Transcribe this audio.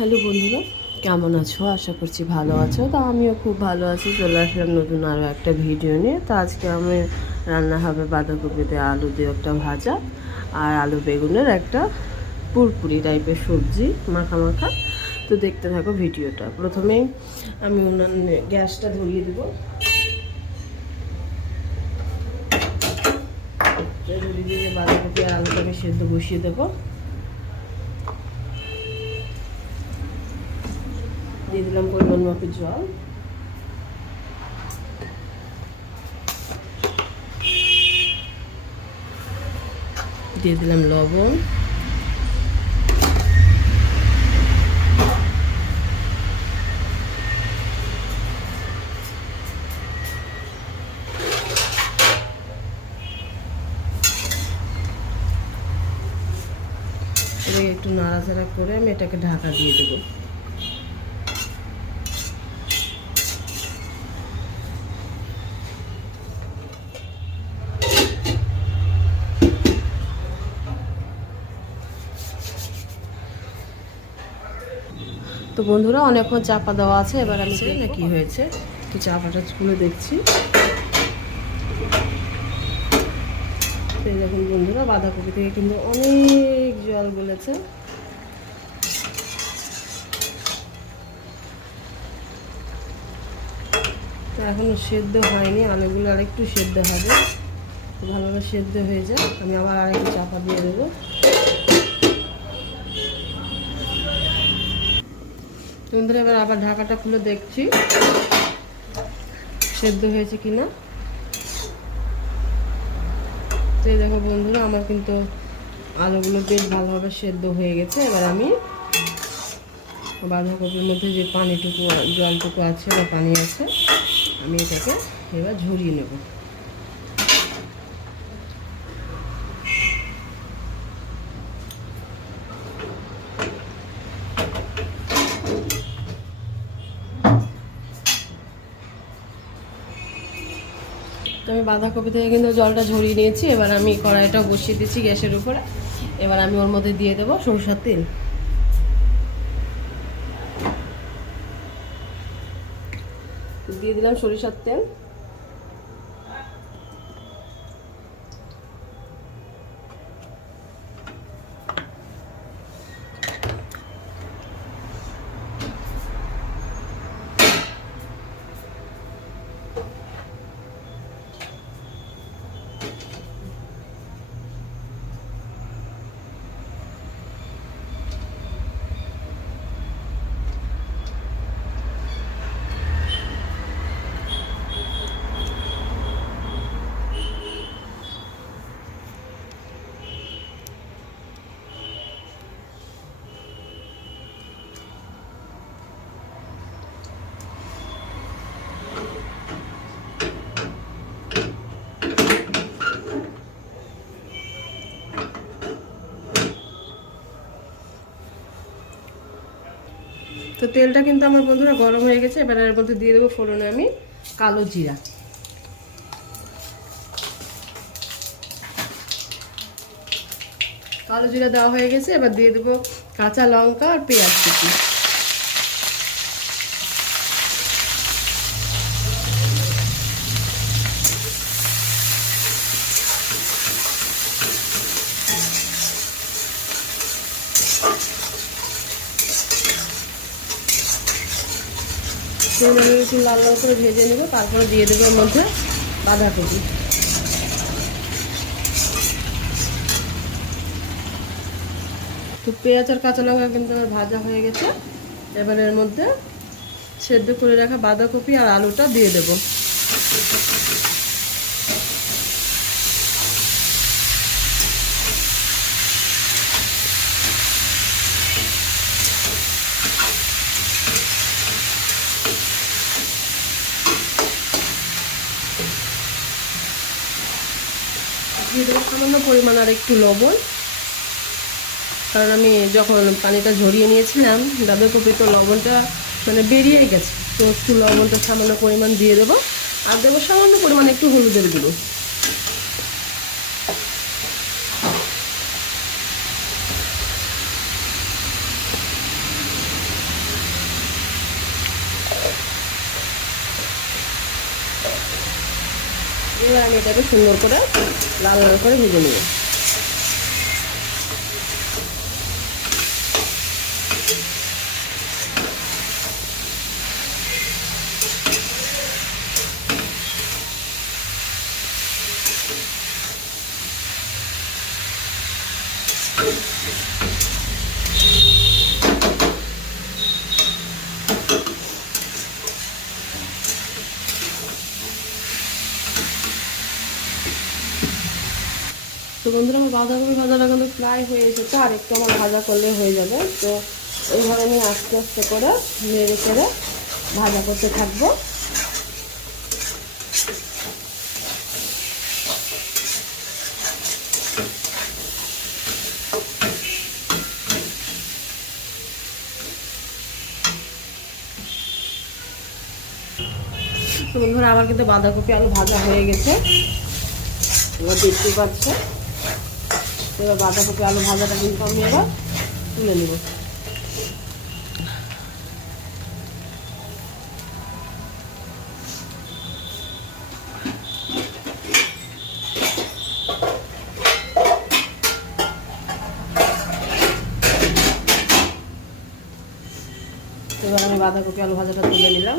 Hello বন্ধুরা, কেমন আছো? আশা করছি ভালো আছো। তো আমিও খুব ভালো আছি। চলে আসলাম নতুন আরও একটা ভিডিও নিয়ে। তো আজকে আমি রান্না হবে বাঁধাকপিতে আলু দিয়ে একটা ভাজা আর আলু বেগুনের একটা পুরপুরি টাইপের সবজি, মাখা মাখা। তো দেখতে থাকো ভিডিওটা। প্রথমেই আমি উনান গ্যাসটা ধরিয়ে দেবো। বাঁধাকপি আর আলুটাকে সেদ্ধ বসিয়ে দেবো। দিয়ে দিলাম পরিমাণ মতো জল। দিয়ে দিলাম লবণ। একটু নাড়াচাড়া করে আমি এটাকে ঢাকা দিয়ে দেবো। তো বন্ধুরা অনেকক্ষণ চাপা দেওয়া আছে এবার আমি না কি হয়েছে? তো চাপাটা খুলে দেখছি। দেখুন বন্ধুরা বাঁধাকপি থেকে কিন্তু অনেক জল গলেছে। তো এখনও সেদ্ধ হয়নি আলুগুলো আরেকটু সেদ্ধ হবে। ভালোভাবে সেদ্ধ হয়ে যায় আমি আবার আরেকটু চাপা দিয়ে দেবো। বন্ধুরা এবার আবার ঢাকাটা খুলে দেখছি। সেদ্ধ হয়েছে কিনা? তো দেখো বন্ধুরা, আমার কিন্তু আলুগুলো বেশ ভালোভাবে সেদ্ধ হয়ে গেছে। এবার আমি বাঁধাকপির মধ্যে যে পানিটুকু, জলটুকু আছে বা পানি আছে, আমি এটাকে এবার ঝরিয়ে নেব। তো আমি বাঁধাকপি থেকে কিন্তু জলটা ঝরিয়ে নিয়েছি। এবার আমি কড়াইটা বসিয়ে দিচ্ছি গ্যাসের উপরে। এবার আমি ওর মধ্যে দিয়ে দেবো সরষার তেল। দিয়ে দিলাম সরিষার তেল। তেলটা কিন্তু আমার বন্ধুরা গরম হয়ে গেছে, এবার এর মধ্যে দিয়ে দেবো ফোড়নে আমি কালো জিরা। কালো জিরা দেওয়া হয়ে গেছে, এবার দিয়ে দেবো কাঁচা লঙ্কা আর পেঁয়াজ কুচি। একটু লাল লাল করে ভেজে নেব, তারপরে দিয়ে দেবো এর মধ্যে বাঁধাকপি। তো পেঁয়াজ আর কাঁচা লঙ্কা কিন্তু আমার ভাজা হয়ে গেছে। এবার এর মধ্যে সেদ্ধ করে রাখা বাঁধাকপি আর আলুটা দিয়ে দেবো। দিয়ে দেবো সামান্য পরিমাণ আর একটু লবণ। কারণ আমি যখন পানিটা ঝরিয়ে নিয়েছিলাম বাঁধাকপি তো লবণটা মানে বেরিয়ে গেছে। তো একটু লবণটা সামান্য পরিমাণ দিয়ে দেবো। আর দেবো সামান্য পরিমাণ একটু হলুদের গুঁড়ো। এবার আমি এটাকে সুন্দর করে লাল লাল করে ভেজে নেব। তো বন্ধুরা, আমার বাঁধাকপি ভাজাটা কিন্তু প্রায় হয়ে এসেছে, আর একটু আমার ভাজা করলে হয়ে যাবে। তো এইভাবে আমি আস্তে আস্তে করে নেড়ে চেড়ে ভাজা করতে থাকব। বন্ধুরা, আমার কিন্তু বাঁধাকপি আলু ভাজা হয়ে গেছে। দেখতে পাচ্ছে। এবার বাঁধাকপি, আলু ভাজাটা কিন্তু আমি এবার তুলে নেব। এবার আমি বাঁধাকপি, আলু ভাজাটা তুলে নিলাম।